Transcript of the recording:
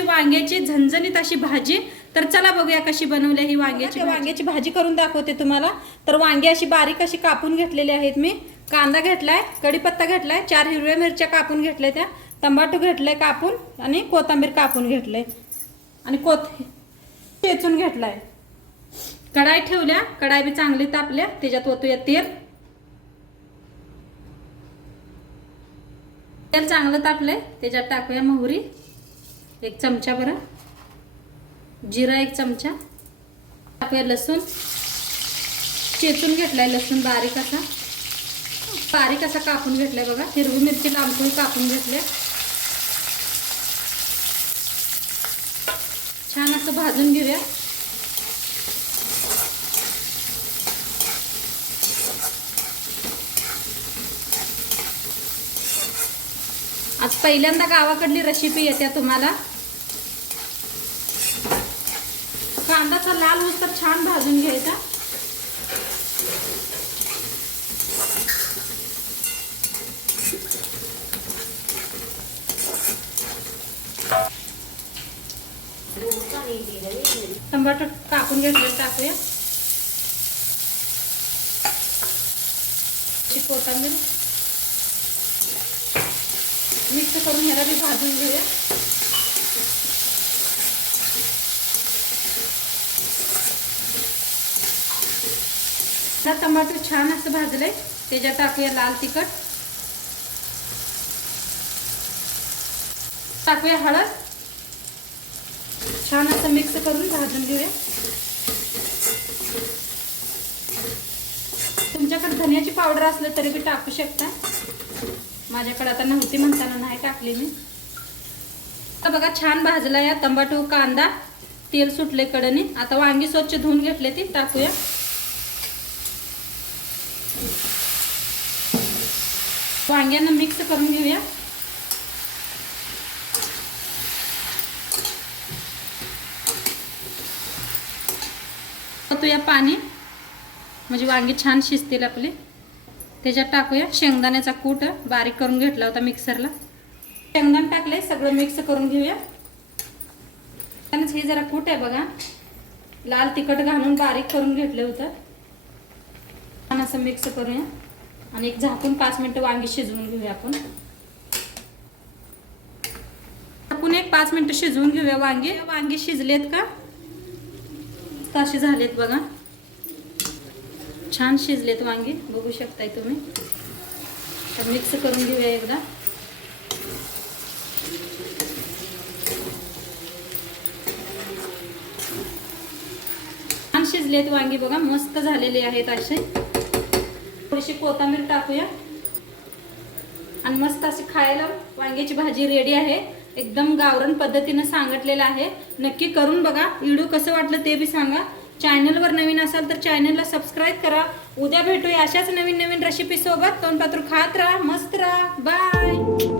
वांग्याची झणझणीत अशी भाजी. तर चला बघूया कशी बनवली ही वांग्याची वांग्याची भाजी करून दाखवते तुम्हाला. तर वांगी अशी बारीक अशी कापून घेतलेली आहेत मी. कांदा घेतलाय कढीपत्ता घेतलाय चार हिरव्या मिरच्या कापून घेतल्या त्या. तंबाटू घेतलंय कापून आणि कोथिंबीर कापून घेतलंय. आणि कोथ चेचून घेतलाय. कढाई ठेवल्या कढाई बी चांगली तापल्या त्याच्यात ओतूया तेल. तेल चांगलं तापलंय त्याच्यात टाकूया मोहरी. एक चमचा बरं. जिरा एक चमचा. टाकूया लसूण. चेचून घेतलाय लसूण बारीक असा. बारीक असा कापून घेतलाय बघा. हिरवी मिरची लांबून कापून घेतल्या छान असं भाजून घेऊया. आज पहिल्यांदा गावाकडली रेसिपी येते तुम्हाला. कांदाचा लाल होत तर छान भाजून घ्यायचा. टमाटर कापून घेतलं टाकूया कोथांबीर मिक्स करून ह्याला बी भाजून घेऊया. आता टमाटो छान असं भाजलंय. त्याच्यात टाकूया लाल तिखट. टाकूया हळद. छान असं मिक्स करून भाजून घेऊया. तुमच्याकडे धनियाची पावडर असलं तरी बी टाकू शकता. माझ्याकडे आता नव्हती म्हणताना नाही टाकली मी. आता बघा छान भाजला या तंबाटू कांदा. तेल सुटले कडनी. आता वांगी स्वच्छ धुवून घेतले ती टाकूया. वांग्यांना मिक्स करून घेऊया. या पाणी. म्हणजे वांगी छान शिजतील आपली. त्याच्यात टाकूया शेंगदाण्याचा कूट. बारीक करून घेतला होता मिक्सरला शेंगदाण टाकले सगळं मिक्स करून घेऊया. हे जरा कूट आहे बघा. लाल तिखट घालून बारीक करून घेतलं होतं. छान असं मिक्स करूया. आणि एक झाकून पाच मिनिटं वांगी शिजवून घेऊया आपण. आपण एक पाच मिनिटं शिजवून घेऊया वांगी. वांगी शिजलेत का? असे झालेत बघा. छान शिजलेत वांगी. बघू शकताय तुम्ही. तर मिक्स करून घेऊया एकदा. छान शिजलेत वांगी बघा. मस्त झालेले आहेत असे. थोडीशी कोथंबीर टाकूया. आणि मस्त अशी खायला वांग्याची भाजी रेडी आहे. एकदम गावरण पद्धतीनं सांगितलेलं आहे. नक्की करून बघा. व्हिडिओ कसं वाटलं ते बी सांगा. चॅनलवर नवीन असाल तर चॅनलला सबस्क्राईब करा. उद्या भेटूया अशाच नवीन नवीन रेसिपीसोबत तोंडपात्र खात राहा. मस्त राहा. बाय